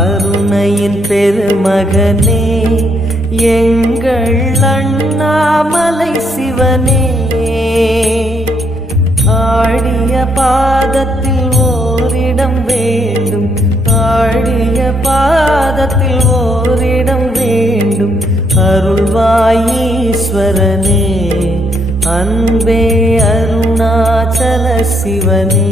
அருணையின் பெருமகனே எங்கள் அண்ணாமலை சிவனே, ஆடிய பாதத்தில் ஓரிடம் வேண்டும், ஆடிய பாதத்தில் ஓரிடம் வேண்டும். அருள்வாயீஸ்வரனே, அன்பே அருணாச்சல சிவனே.